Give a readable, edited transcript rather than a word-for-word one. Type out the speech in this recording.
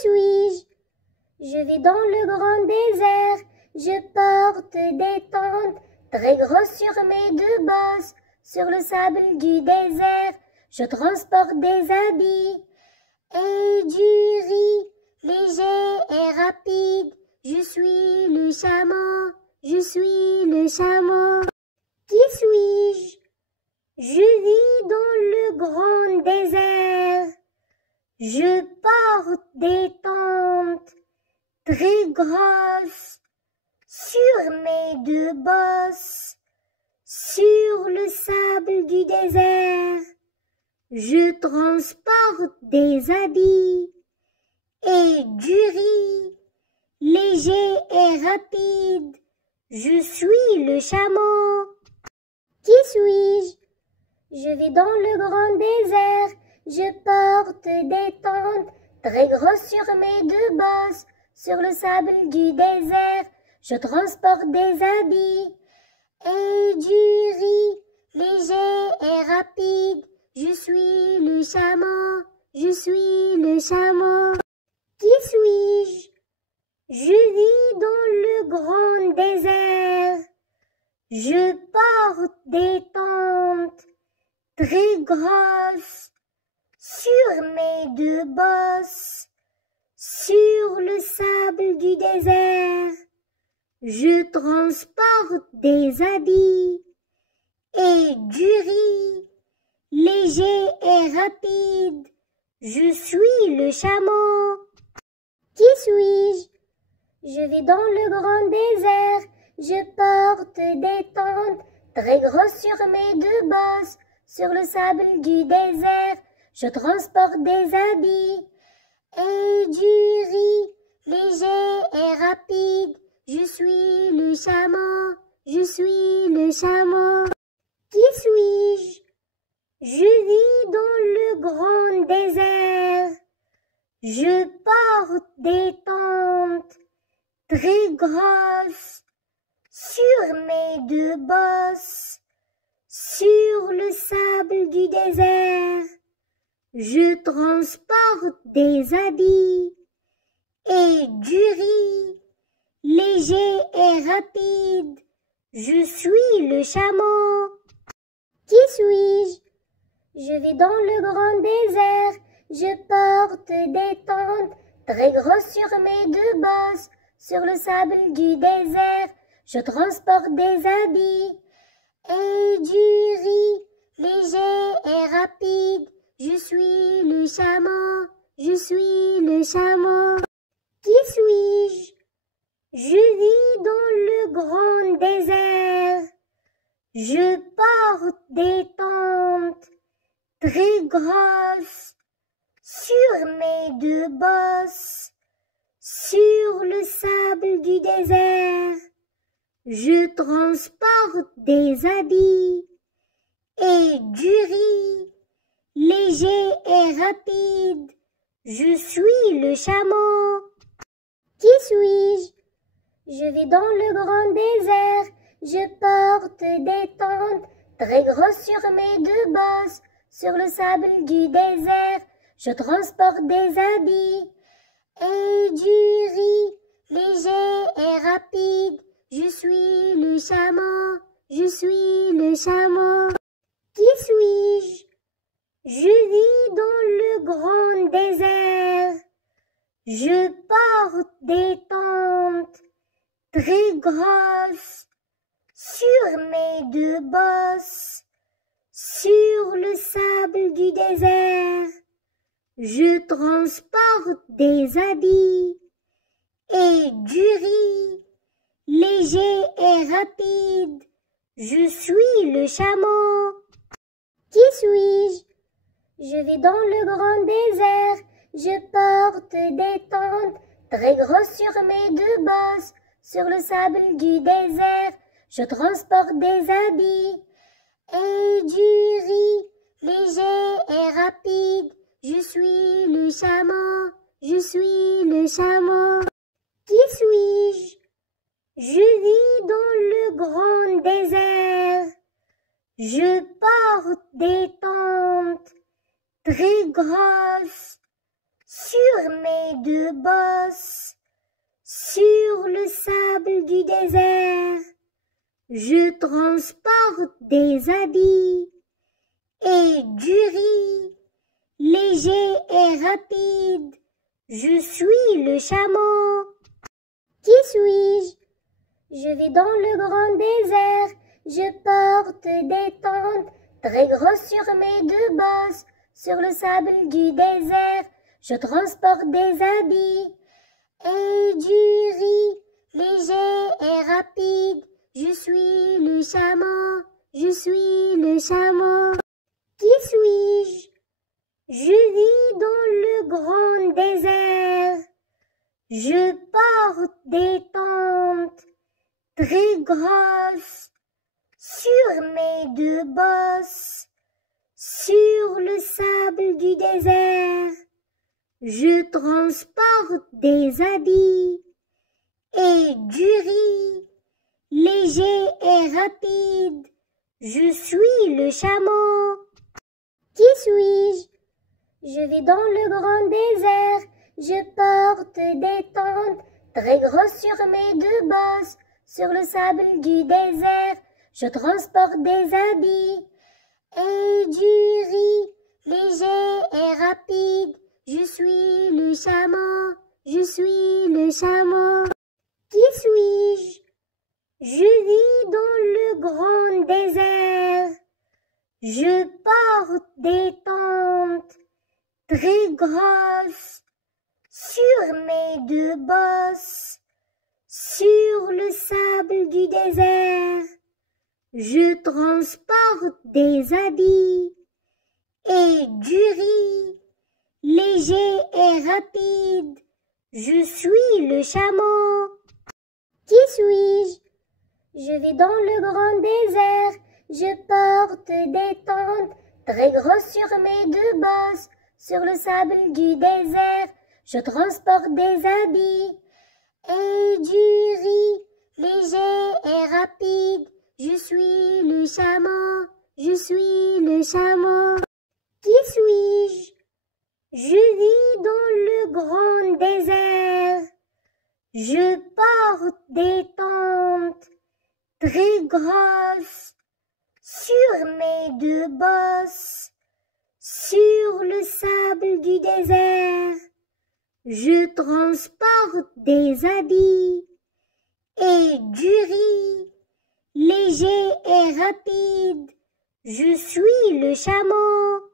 suis-je? Je vais dans le grand désert, je porte des tentes, très grosses sur mes deux bosses, sur le sable du désert, je transporte des habits et du riz, léger et rapide, je suis le chameau, je suis le chameau. Qui suis-je? Je vis dans le grand désert, je porte des tentes très grosses sur mes deux bosses, sur le sable du désert. Je transporte des habits et du riz, léger et rapide. Je suis le chameau. Qui suis-je? Je vais dans le grand désert, je porte des tentes très grosses sur mes deux bosses, sur le sable du désert. Je transporte des habits et du riz, léger et rapide. Je suis le chameau, je suis le chameau. Qui suis-je? Je vis dans le grand désert, je porte des tentes très grosses sur mes deux bosses, sur le sable du désert. Je transporte des habits et du riz, léger et rapide. Je suis le chameau. Qui suis-je? Je vais dans le grand désert, je porte des tentes très grosses sur mes deux bosses, sur le sable du désert. Je transporte des habits et du riz, léger et rapide. Je suis le chameau, je suis le chameau. Qui suis-je? Je vis dans le grand désert, je porte des tentes très grosses sur mes deux bosses, sur le sable du désert. Je transporte des habits et du riz, léger et rapide. Je suis le chameau. Qui suis-je? Je vais dans le grand désert, je porte des tentes très grosses sur mes deux bosses, sur le sable du désert. Je transporte des habits et du riz, léger et rapide. Je suis le chameau, je suis le chameau. Qui suis-je? Je vis dans le grand désert, je porte des tentes très grosses sur mes deux bosses, sur le sable du désert. Je transporte des habits et du riz, léger et rapide. Je suis le chameau. Qui suis-je? Je vais dans le grand désert, je porte des tentes très grosses sur mes deux bosses, sur le sable du désert. Je transporte des habits et du riz, léger et rapide. Je suis le chameau, je suis le chameau. Qui suis-je? Je vis dans le grand désert, je porte des tentes très grosses sur mes deux bosses, sur le sable du désert. Je transporte des habits et du riz, léger et rapide. Je suis le chameau. Qui suis-je? Je vais dans le grand désert, je porte des tentes très grosses sur mes deux bosses, sur le sable du désert. Je transporte des habits et du riz, léger et rapide. Je suis le chameau, je suis le chameau. Qui suis-je? Je vis dans le grand désert, je porte des tentes très grosses sur mes deux bosses, sur le sable du désert. Je transporte des habits et du riz, léger et rapide. Je suis le chameau. Qui suis-je? Je vais dans le grand désert. Je porte des tentes très grosses sur mes deux bosses, sur le sable du désert. Je transporte des habits et du riz, léger et rapide. Je suis le chameau, je suis le chameau. Qui suis-je? Je vis dans le grand désert. Je porte des tentes très grosses sur mes deux bosses, sur le sable du désert. Je transporte des habits et du riz, léger et rapide. Je suis le chameau. Qui suis-je? Je vais dans le grand désert. Je porte des tentes très grosses sur mes deux bosses, sur le sable du désert. Je transporte des habits et du riz, léger et rapide. Je suis le chameau, je suis le chameau. Qui suis-je? Je vis dans le grand désert. Je porte des tentes très grosses sur mes deux bosses, sur le sable du désert. Je transporte des habits et du riz, léger et rapide. Je suis le chameau. Qui suis-je? Je vais dans le grand désert. Je porte des tentes très grosses sur mes deux bosses, sur le sable du désert. Je transporte des habits et du riz, léger et rapide. Je suis le chameau, je suis le chameau. Qui suis-je? Je vis dans le grand désert. Je porte des tentes très grosses sur mes deux bosses, sur le sable du désert. Je transporte des habits et du riz, léger et rapide. Je suis le chameau.